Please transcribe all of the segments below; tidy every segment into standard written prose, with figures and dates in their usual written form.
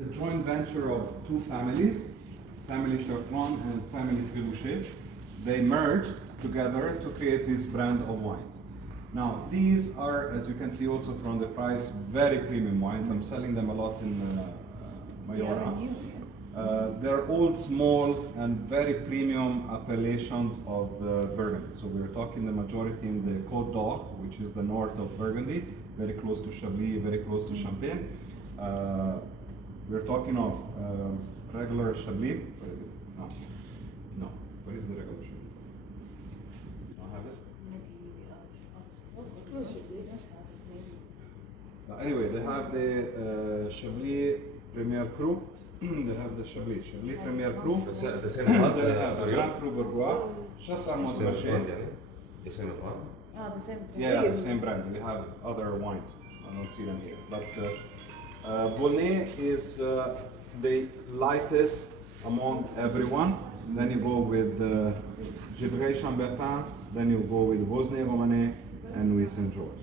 It's a joint venture of two families, family Chartrand and family Tribouchet. They merged together to create this brand of wines. Now, these are, as you can see also from the price, very premium wines. I'm selling them a lot in Mayora. They're all small and very premium appellations of Burgundy. So we're talking the majority in the Côte d'Or, which is the north of Burgundy, very close to Chablis, very close to Champagne. We're talking of regular Chablis. Where is it? No. Where is the regular Chablis? You don't have it? Anyway, they have the Chablis Premier Cru. They have the Chablis Premier Cru. The same They one? have the Grand Cru Bourgois. Chassar Montrachet. The same one? The same brand. Yeah, the same brand. We have other wines. I don't see them here. But Volnay is the lightest among everyone. Then you go with Gevrey Chambertin. Then you go with Vosnay Romanée and Nuit Saint George.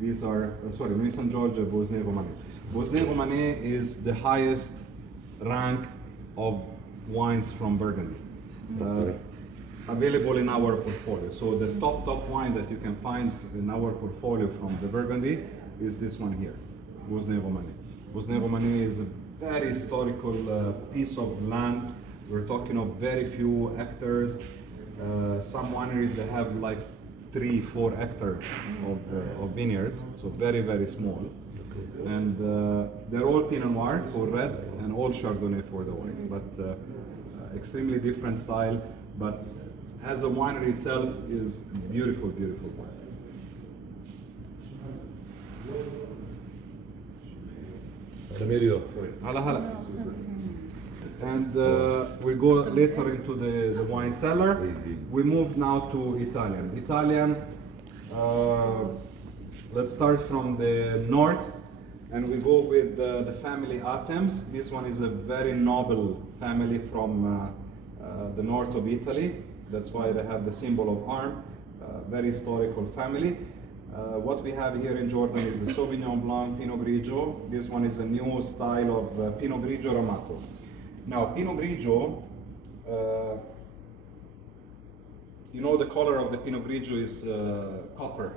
These are Nuit Saint George, Vosnay Romanée. Vosnay Romanée is the highest rank of wines from Burgundy. Available in our portfolio. So the top wine that you can find in our portfolio from the Burgundy is this one here, Vosnay Romanée. Vosnay Romanée is a very historical piece of land. We're talking of very few hectares. Some wineries they have like 3-4 hectares of vineyards, so very, very small. And they're all Pinot Noir for red and all Chardonnay for the white, but extremely different style. But as a winery itself is beautiful, beautiful wine. Hala. And we go later into the wine cellar. We move now to Italian. Let's start from the north, and we go with the family Atems. This one is a very noble family from the north of Italy. That's why they have the symbol of arm. Very historical family. What we have here in Jordan is the Sauvignon Blanc Pinot Grigio. This one is a new style of Pinot Grigio Ramato. Now, Pinot Grigio, you know the color of the Pinot Grigio is copper.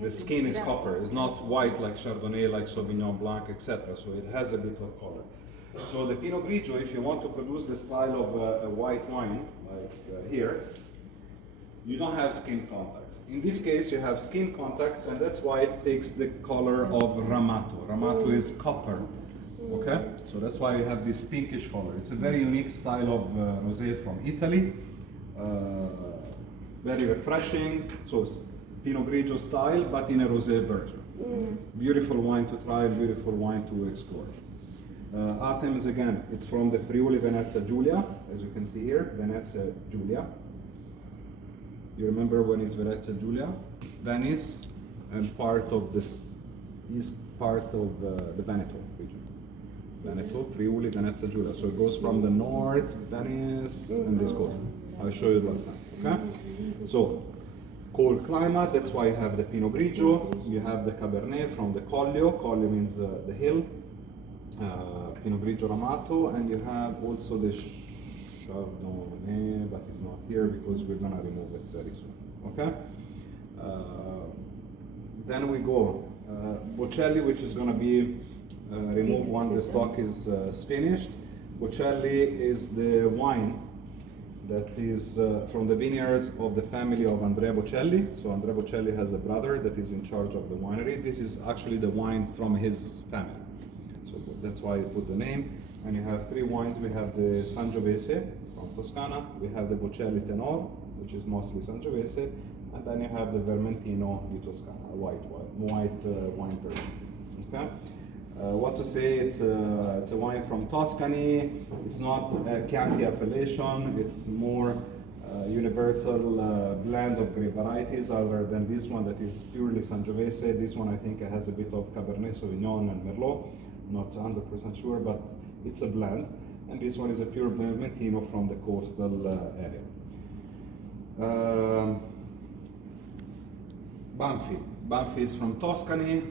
The skin is copper. It's not white like Chardonnay, like Sauvignon Blanc, etc. So it has a bit of color. So the Pinot Grigio, if you want to produce the style of a white wine, like here, you don't have skin contacts. In this case, you have skin contacts, and that's why it takes the color of Ramato. Ramato is copper. Okay, so that's why you have this pinkish color. It's a very unique style of rosé from Italy. Very refreshing. So Pinot Grigio style, but in a rosé version. Beautiful wine to try, beautiful wine to explore. Atems again, it's from the Friuli Venezia Giulia, as you can see here, Venezia Giulia. You remember when it's Venezia Giulia? Venice and part of this east part of the Veneto region. Veneto, Friuli, Venezia Giulia. So it goes from the north, Venice, and this coast. I showed you last time. Okay? So cold climate, that's why you have the Pinot Grigio. You have the Cabernet from the Collio. Collio means the hill. Pinot Grigio Ramato, and you have also the Chardonnay, but it's not here because we're gonna remove it very soon. Okay. Then we go Bocelli, which is gonna be removed when the stock is finished. Bocelli is the wine that is from the vineyards of the family of Andrea Bocelli. So Andrea Bocelli has a brother that is in charge of the winery. This is actually the wine from his family. So that's why I put the name. And you have 3 wines. We have the Sangiovese from Toscana. We have the Bocelli Tenor, which is mostly Sangiovese. And then you have the Vermentino di Toscana, a white wine person. Okay. What to say? It's a wine from Tuscany. It's not a Chianti appellation. It's more universal blend of grape varieties, other than this one that is purely Sangiovese. This one I think has a bit of Cabernet Sauvignon and Merlot. Not 100% sure, but it's a blend. And this one is a pure Vermentino from the coastal area. Banfi. Banfi is from Tuscany,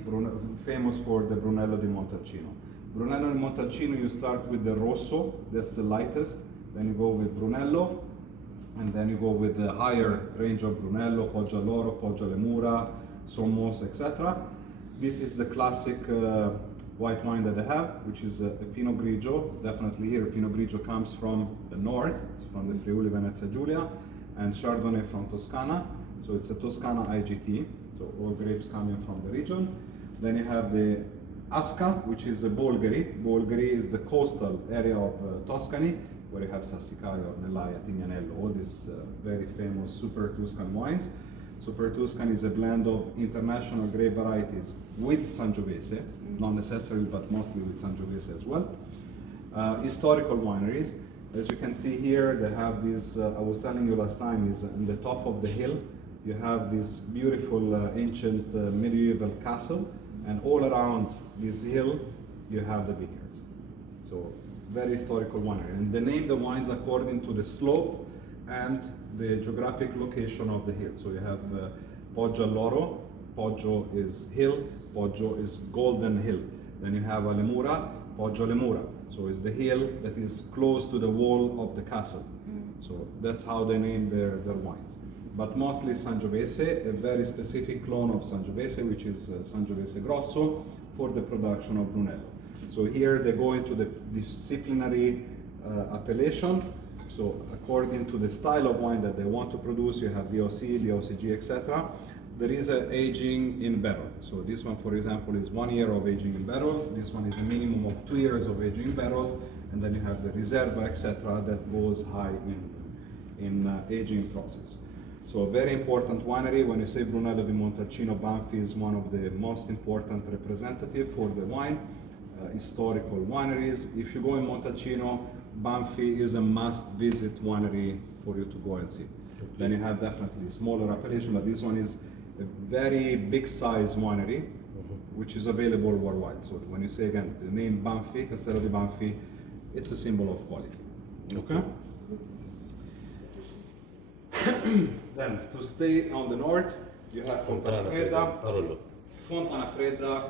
famous for the Brunello di Montalcino. Brunello di Montalcino, you start with the Rosso, that's the lightest. Then you go with Brunello, and then you go with the higher range of Brunello, Poggialoro, Poggialemura, Somos, etc. This is the classic white wine that they have, which is a Pinot Grigio. Definitely here, Pinot Grigio comes from the north, it's from the Friuli Venezia Giulia, and Chardonnay from Toscana. So it's a Toscana IGT, so all grapes coming from the region. Then you have the Asca, which is the Bolgheri. Bolgheri is the coastal area of Tuscany, where you have Sassicaia, Ornellaia, Tignanello, all these very famous Super Tuscan wines. Super Tuscan is a blend of international grape varieties with Sangiovese, not necessarily, but mostly with Sangiovese as well. Historical wineries. As you can see here, they have these, I was telling you last time, is in the top of the hill, you have this beautiful ancient medieval castle, and all around this hill, you have the vineyards. So, very historical winery. And they name the wines according to the slope and the geographic location of the hill. So you have Poggialoro, Poggio is hill, Poggio is golden hill. Then you have Alemura, Poggialemura. So it's the hill that is close to the wall of the castle. So that's how they name their wines. But mostly Sangiovese, a very specific clone of Sangiovese, which is Sangiovese Grosso, for the production of Brunello. So here they go into the disciplinary appellation. So according to the style of wine that they want to produce, you have VOC, VOCG, etc. There is an aging in barrel. So this one, for example, is 1 year of aging in barrel. This one is a minimum of 2 years of aging in barrels. And then you have the Riserva, etc. that goes high in aging process. So a very important winery. When you say Brunello di Montalcino, Banfi is one of the most important representative for the wine. Historical wineries. If you go in Montalcino, Banfi is a must-visit winery for you to go and see. Okay. Then you have definitely smaller appellation, but this one is a very big-size winery, which is available worldwide. So when you say again the name Banfi, Castello di Banfi, it's a symbol of quality. Okay. Then to stay on the north, you have Fontana Fredda. Fontana Fredda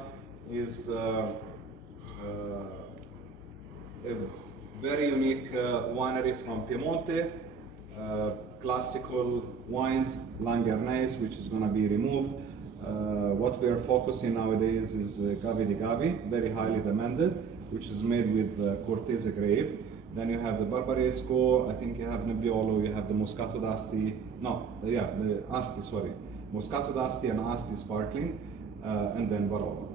is a very unique winery from Piemonte. Classical wines, Langernese, which is going to be removed. What we are focusing nowadays is Gavi di Gavi, very highly demanded, which is made with Cortese grape. Then you have the Barbaresco, I think you have Nebbiolo, you have the Moscato d'Asti, the Asti, sorry. Moscato d'Asti and Asti sparkling, and then Barolo.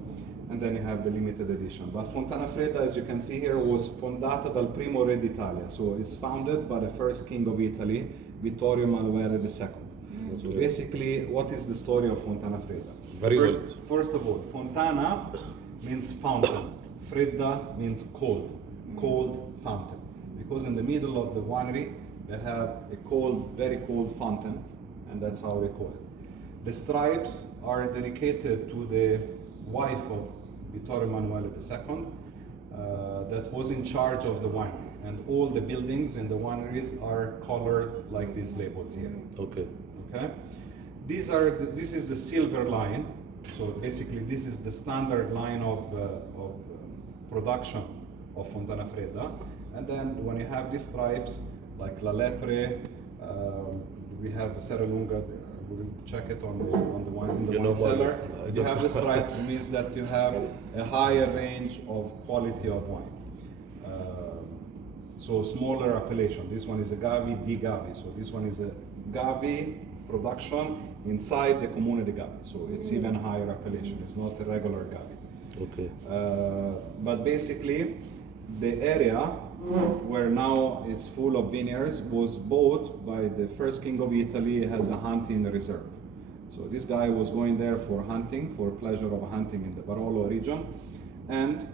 And then you have the limited edition. But Fontana Fredda, as you can see here, was fondata dal primo re d'Italia. So it's founded by the first king of Italy, Vittorio Emanuele II. So basically, what is the story of Fontana Fredda? Very good. First of all, Fontana means fountain. Fredda means cold, cold fountain. Because in the middle of the winery, they have a cold, very cold fountain, and that's how they call it. The stripes are dedicated to the wife of Vittorio Emanuele II, that was in charge of the winery. And all the buildings in the wineries are colored like these labels here. Okay. Okay. This is the silver line. So basically, this is the standard line of production of Fontana Fredda. And then when you have these stripes, like La Lepre, we have Serralunga. We'll check it on the wine in the wine cellar. You have the stripe, it means that you have a higher range of quality of wine. So smaller appellation. This one is a Gavi di Gavi. So this one is a Gavi production inside the Comune di Gavi. So it's even higher appellation. It's not a regular Gavi. Okay. But basically, the area where now it's full of vineyards was bought by the first king of Italy as a hunting reserve. So this guy was going there for hunting, for pleasure of hunting in the Barolo region, and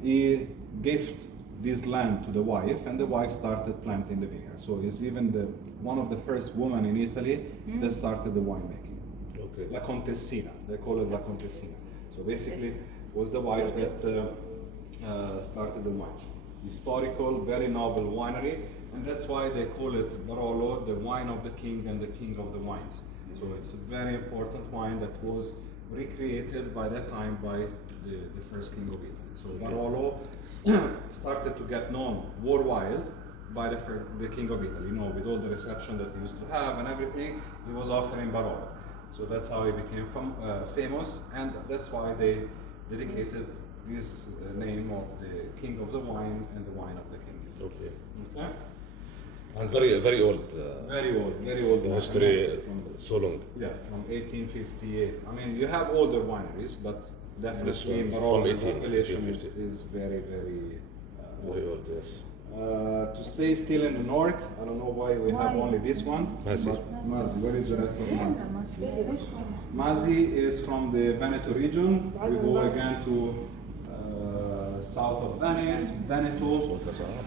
he gifted this land to the wife, and the wife started planting the vineyard. So he's even one of the first women in Italy that started the winemaking. Okay. La Contessina, they call it La Contessina. So basically, it was the wife that started the wine. Historical, very noble winery, and that's why they call it Barolo, the wine of the king and the king of the wines. So it's a very important wine that was recreated by that time by the first king of Italy. So Barolo started to get known worldwide by the king of Italy. You know, with all the reception that he used to have and everything, he was offering Barolo. So that's how he became famous, and that's why they dedicated this name of the king of the wine and the wine of the king. Okay. Okay? And very, very old. Very old. The history so long. Yeah, from 1858. I mean, you have older wineries, but definitely Barolo's appellation is very, very very old. Yes. To stay still in the north, I don't know why we have only this one. Masi. Masi. Where is the rest of Masi? Masi is from the Veneto region. We go again to south of Venice, Veneto,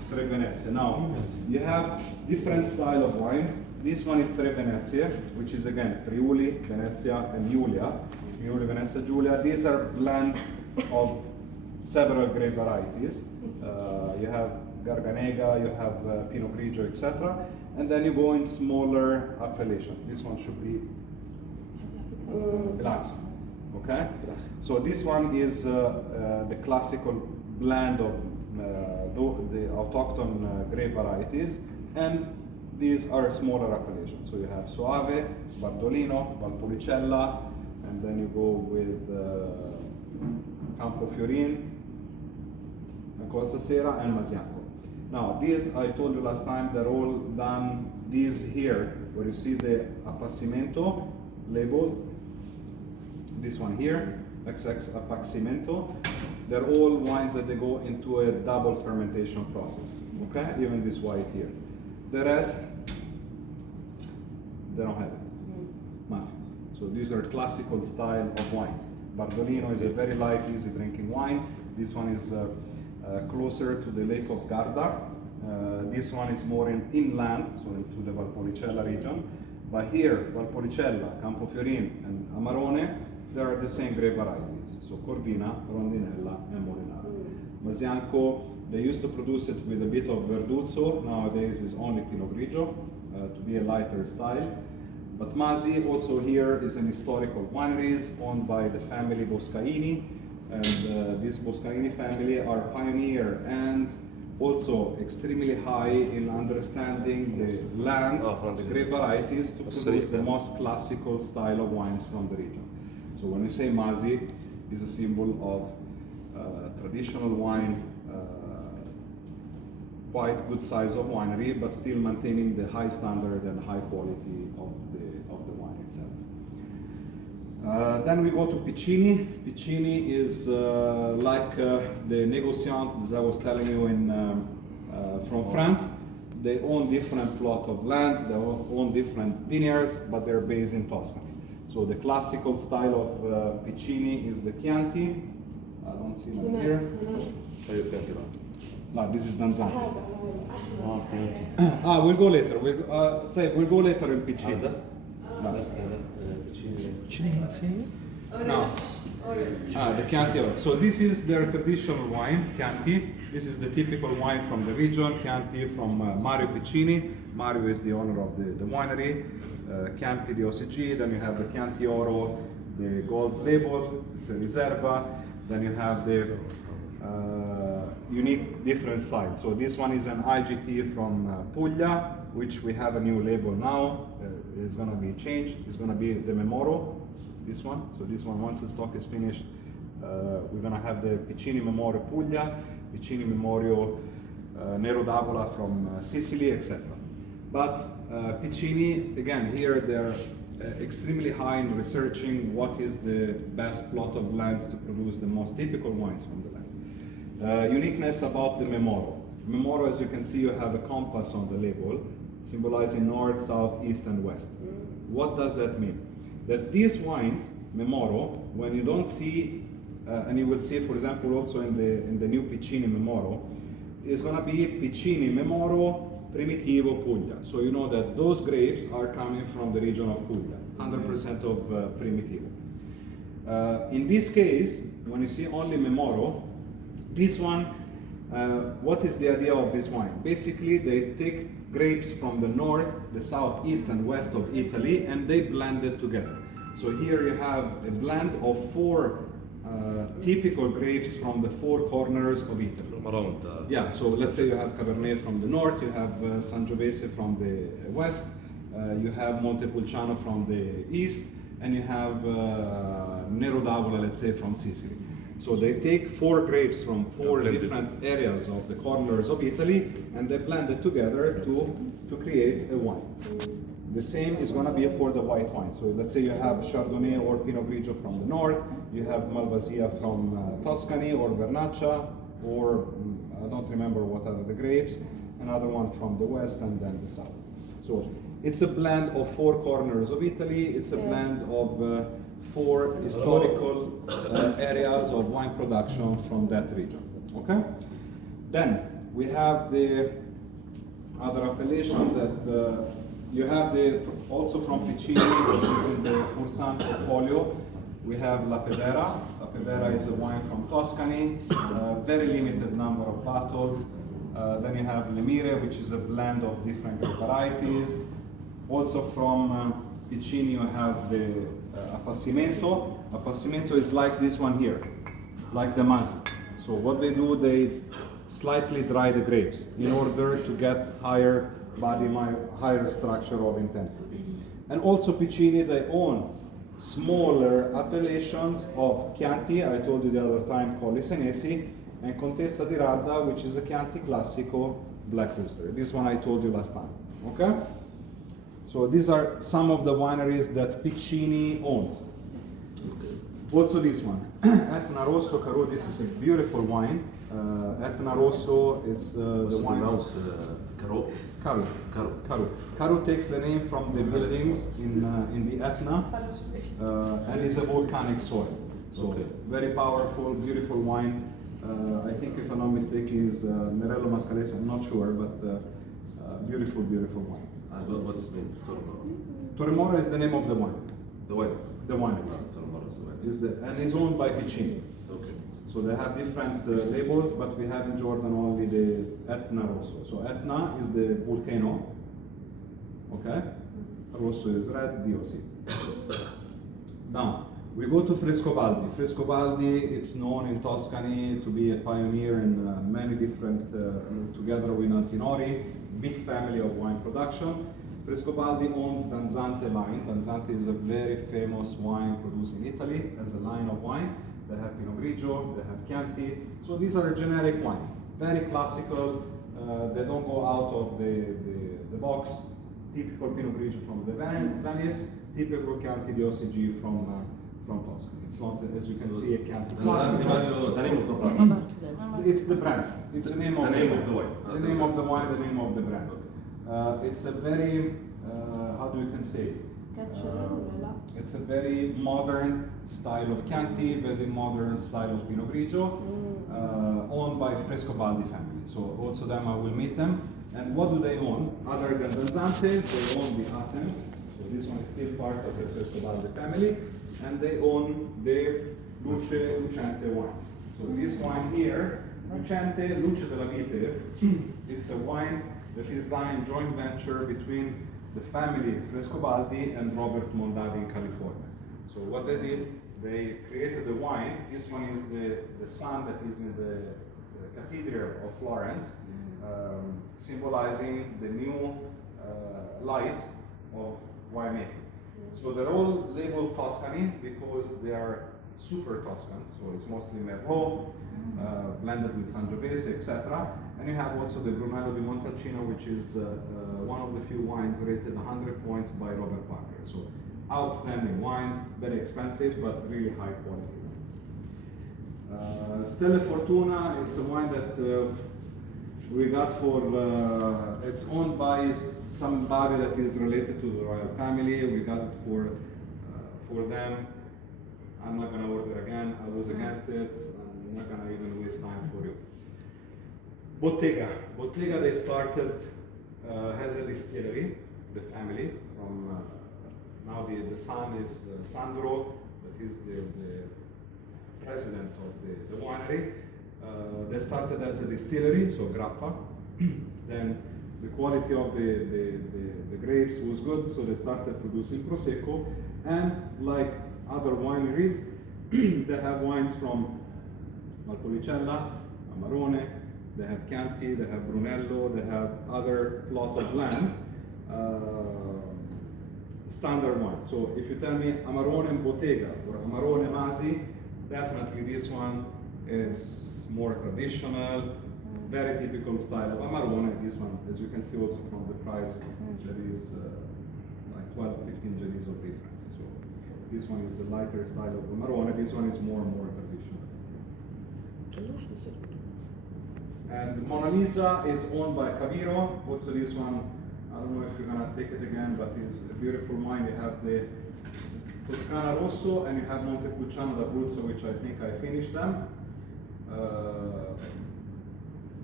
Tre Venezie. Now, you have different style of wines. This one is Tre Venezie, which is again Friuli, Venezia, and Giulia. Friuli, Venezia, Giulia. These are blends of several grape varieties. You have Garganega, you have Pinot Grigio, etc. And then you go in smaller appellation. This one should be relaxed. Okay? So this one is the classical blend of the autochthon grape varieties, and these are smaller appellations. So you have Soave, Bardolino, Valpolicella, and then you go with Campofiorin, Costa Sera, and Masiaco. Now, these, I told you last time, they're all done, these here, where you see the Appassimento label, this one here, XX Appassimento, they're all wines that they go into a double fermentation process, okay? Even this white here. The rest, they don't have it, nothing. So these are classical style of wines. Bardolino is a very light, easy drinking wine. This one is closer to the Lake of Garda. This one is more inland, so into the Valpolicella region. But here, Valpolicella, Campofiorin, and Amarone, they are the same grape varieties. So Corvina, Rondinella, and Molinara. Masiaco, they used to produce it with a bit of Verduzzo. Nowadays is only Pinot Grigio, to be a lighter style. But Masi also here is an historical wineries owned by the family Boscaini. And this Boscaini family are pioneer and also extremely high in understanding the land, the grape varieties to produce the most classical style of wines from the region. So when you say Masi, is a symbol of traditional wine, quite good size of winery, but still maintaining the high standard and high quality of the wine itself. Then we go to Piccini. Piccini is like the Négociant that I was telling you from France. They own different plot of lands, they own different vineyards, but they're based in Tuscany. So the classical style of Piccini is the Chianti. I don't see them here. No, this is Danzante. We'll go later. We'll go later in Piccini. No. The Chianti. So this is their traditional wine, Chianti. This is the typical wine from the region, Chianti from Mario Piccini. Mario is the owner of the winery. Chianti di OCG, then you have the Chianti Oro, the gold label, it's a Riserva. Then you have the unique different style. So this one is an IGT from Puglia, which we have a new label now. It's going to be changed. It's going to be the Memoro, this one. So this one, once the stock is finished, we're going to have the Piccini Memoro Puglia, Piccini Memorio Nero d'Avola from Sicily, etc. But Piccini, again, here they're extremely high in researching what is the best plot of lands to produce the most typical wines from the land. Uniqueness about the Memoro. Memoro, as you can see, you have a compass on the label, symbolizing north, south, east, and west. What does that mean? That these wines, Memoro, when you don't see, and you will see, for example, also in the new Piccini Memoro, is going to be Piccini Memoro Primitivo Puglia. So you know that those grapes are coming from the region of Puglia, 100% of Primitivo. In this case, when you see only Memoro, this one, what is the idea of this wine? Basically, they take grapes from the north, the south, east, and west of Italy, and they blend it together. So here you have a blend of 4 typical grapes from the four corners of Italy. From around. Yeah, so let's say you have Cabernet from the north, you have Sangiovese from the west, you have Montepulciano from the east, and you have Nero d'Avola, let's say, from Sicily. So they take four grapes from four different areas of the corners of Italy, and they blend it together to create a wine. The same is going to be for the white wine. So let's say you have Chardonnay or Pinot Grigio from the north, you have Malvasia from Tuscany or Vernaccia, or I don't remember what are the grapes, another one from the west, and then the south. So it's a blend of four corners of Italy, it's a blend of four historical areas of wine production from that region. Okay? Then we have the other appellation that you have also from Piccini, which is in the Fursan portfolio. We have La Pedera. La Pedera is a wine from Tuscany, very limited number of bottles. Then you have Le Mire, which is a blend of different varieties. Also from Piccini you have the Appassimento. Appassimento is like this one here, like the Masi. So what they do, they slightly dry the grapes in order to get higher body, higher structure of intensity. And also Piccini, they own smaller appellations of Chianti, I told you the other time, Colli Senesi, and Contessa di Radda, which is a Chianti Classico Black Rooster. This one I told you last time, okay? So these are some of the wineries that Piccini owns. Also this one, Etna Rosso Caro, this is a beautiful wine. Etna Rosso, it's the wine of Caro. Caro takes the name from the buildings in the Etna, and is a volcanic soil. So very powerful, beautiful wine. I think, if I'm not mistaken, is Nerello Mascalese. I'm not sure, but beautiful, beautiful wine. What's the name? Torremoro is the name of the wine. The wine. The wine is. Torremoro is the wine. And it's owned by Piccini. Okay. So they have different labels, but we have in Jordan only the Etna Rosso. So Etna is the volcano, okay? Rosso is red, DOC. Now, we go to Frescobaldi. Frescobaldi, it's known in Tuscany to be a pioneer in many different, together with Antinori, big family of wine production. Frescobaldi owns Danzante line. Danzante is a very famous wine produced in Italy as a line of wine. They have Pinot Grigio, they have Chianti. So these are a generic wine, very classical. They don't go out of the box. Typical Pinot Grigio from the Venice, typical Chianti di OCG from Tuscany. It's not, as you can see, a Chianti. The name of the brand. It's the brand. It's the name of the name of the wine. The name of the wine, the name of the brand. It's a very, how do you can say? It's a very modern style of Chianti, very modern style of Pinot Grigio, owned by Frescobaldi family. So also them, I will meet them. And what do they own? Other than Danzante, they own the Athens. So this one is still part of the Frescobaldi family. And they own the Lucente wine. So this wine here, Lucente, Luce della Vite, it's a wine that is done in joint venture between the family Frescobaldi and Robert Mondadi in California. So what they did, they created a wine. This one is the sun that is in the Cathedral of Florence, symbolizing the new light of winemaking. So they're all labeled Tuscany because they are super Tuscans, so it's mostly Merlot, blended with Sangiovese, etc. And you have also the Brunello di Montalcino, which is one of the few wines rated 100 points by Robert Parker. So outstanding wines, very expensive, but really high quality wines. Stelle Fortuna, it's a wine that we got for, it's owned by somebody that is related to the royal family. We got it for them. I'm not gonna order again. I was against it. I'm not gonna even waste time for you. Bottega. Bottega, they started, has a distillery, the family, from, now the son is Sandro, that is the president of the winery. They started as a distillery, so grappa. Then the quality of the grapes was good, so they started producing Prosecco. And like other wineries, They have wines from Valpolicella, Amarone, they have Chianti, they have Brunello, they have other plot of land, standard wine. So if you tell me Amarone Bottega or Amarone Masi, definitely this one is more traditional, very typical style of Amarone. This one, as you can see also from the price, there is like 12-15 Genis of difference. So this one is a lighter style of Amarone, this one is more and more traditional. And Mona Lisa is owned by Caviro. Also this one, I don't know if you're gonna take it again, but it's a beautiful wine. You have the Toscana Rosso and you have Montepulciano d'Abruzzo, which I think I finished them.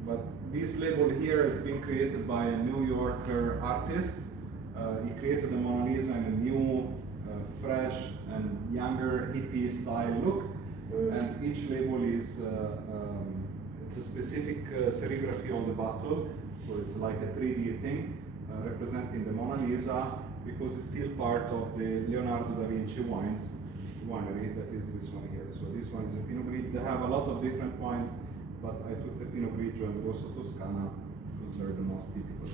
But this label here has been created by a New Yorker artist. He created the Mona Lisa in a new, fresh and younger hippie style look. And each label is it's a specific serigraphy on the bottle, so it's like a 3D thing representing the Mona Lisa, because it's still part of the Leonardo da Vinci winery, that is this one here. So this one is a Pinot Grigio. They have a lot of different wines, but I took the Pinot Grigio and Rosso Toscana because they're the most typical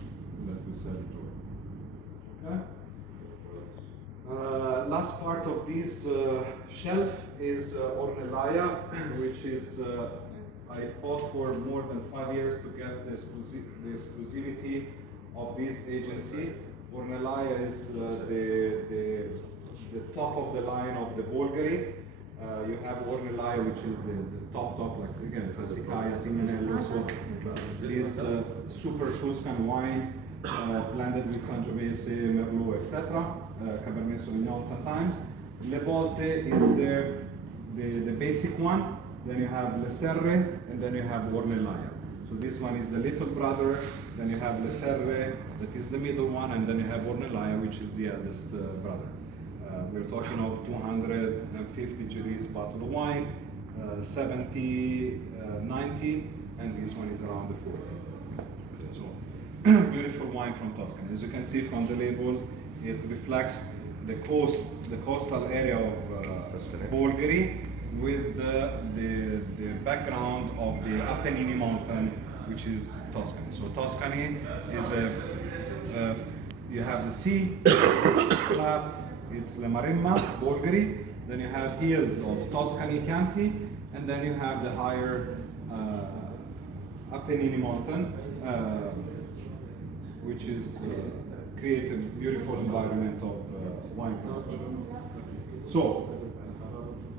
that we sell in Jordan. Okay. Last part of this shelf is Ornellaia, which is I fought for more than 5 years to get the exclusivity of this agency. Ornellaia is the top of the line of the Bulgari. You have Ornellaia, which is the top, like again, Sassicaia, Tignanello, so these super Tuscan wines blended with Sangiovese, Merlot, etc. Cabernet Sauvignon sometimes. Le Volte is the basic one. Then you have Le Serre, and then you have Ornellaia. So this one is the little brother, then you have Le Serre, that is the middle one, and then you have Ornellaia, which is the eldest brother. We're talking of 250 Genis bottle of wine, 70, 90, and this one is around the 40. So beautiful wine from Tuscany. As you can see from the label, it reflects the coastal area of Bulgari, with the background of the Apennine mountain, which is Tuscany. So Tuscany is you have the sea, flat, it's Le Maremma, Bulgari, then you have hills of Tuscany, Chianti, and then you have the higher Apennine mountain, which is create a beautiful environment of wine production. So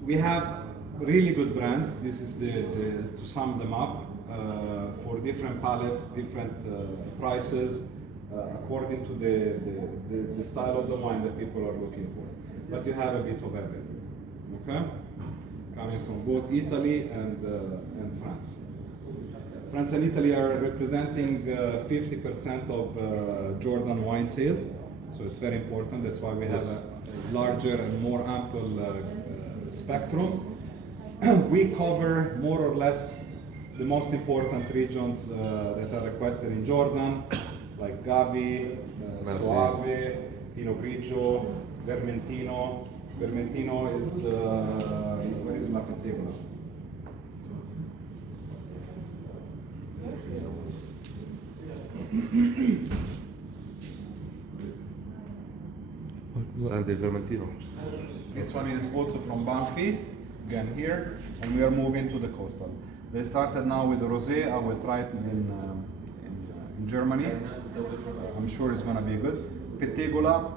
we have really good brands. This is to sum them up for different palettes, different prices, according to the style of the wine that people are looking for. But you have a bit of everything, okay? Coming from both Italy and France. France and Italy are representing 50% of Jordan wine sales, so it's very important. That's why we have a larger and more ample spectrum. We cover more or less the most important regions that are requested in Jordan, like Gavi, Soave, Pinot Grigio, Vermentino. Vermentino is, where is La Pettegola? Santi Vermentino. This one is also from Banfi, again here, and we are moving to the coastal. They started now with the rosé. I will try it in Germany. I'm sure it's going to be good. Pettegola,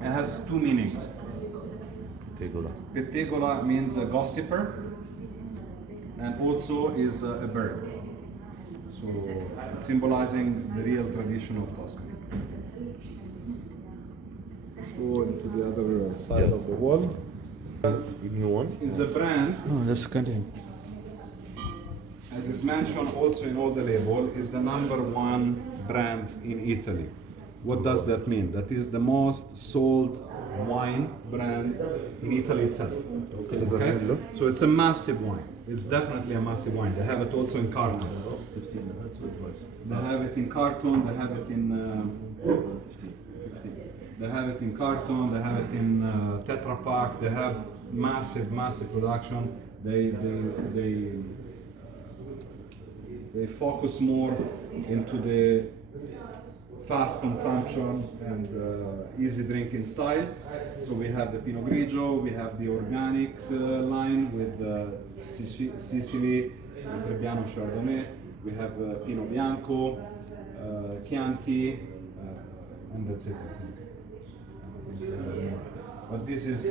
it has two meanings. Pettegola means a gossiper, and also is a bird. So it's symbolizing the real tradition of Tuscany. Let's go into the other side of the wall. New one? Is a brand. Oh, let's continue. As is mentioned also in all the label, is the #1 brand in Italy. What does that mean? That is the most sold wine brand in Italy itself. Okay? So it's a massive wine. It's definitely a massive wine. They have it also in carton. They have it in carton, they have it in They have it in carton, they have it in Tetra Pak, they have massive production. They focus more into the fast consumption and easy drinking style. So we have the Pinot Grigio, we have the organic line with Sicily, Trebbiano Chardonnay, we have Pinot Bianco, Chianti, and that's it. But this is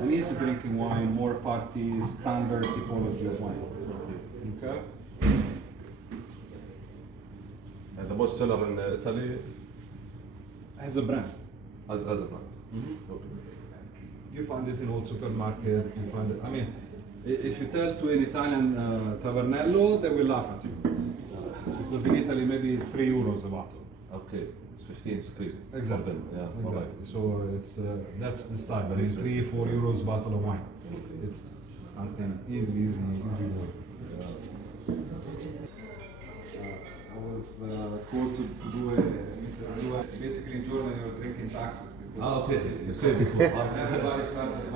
an easy drinking wine, more party, standard typology of wine. Okay? And the most seller in Italy As a brand. as a brand. Okay. You find it in all supermarket, you find it, I mean, if you tell to an Italian tavernello, they will laugh at you. Because in Italy maybe it's 3 euros a bottle. Okay, it's 15, it's crazy. Exactly. For them, yeah. Exactly. Alright. So it's that's the style. Very It's 3, 4 euros bottle of wine. Okay. It's something easy going. I was called to do a basically in Jordan you're drinking taxes. Ah, okay. You said before. Everybody started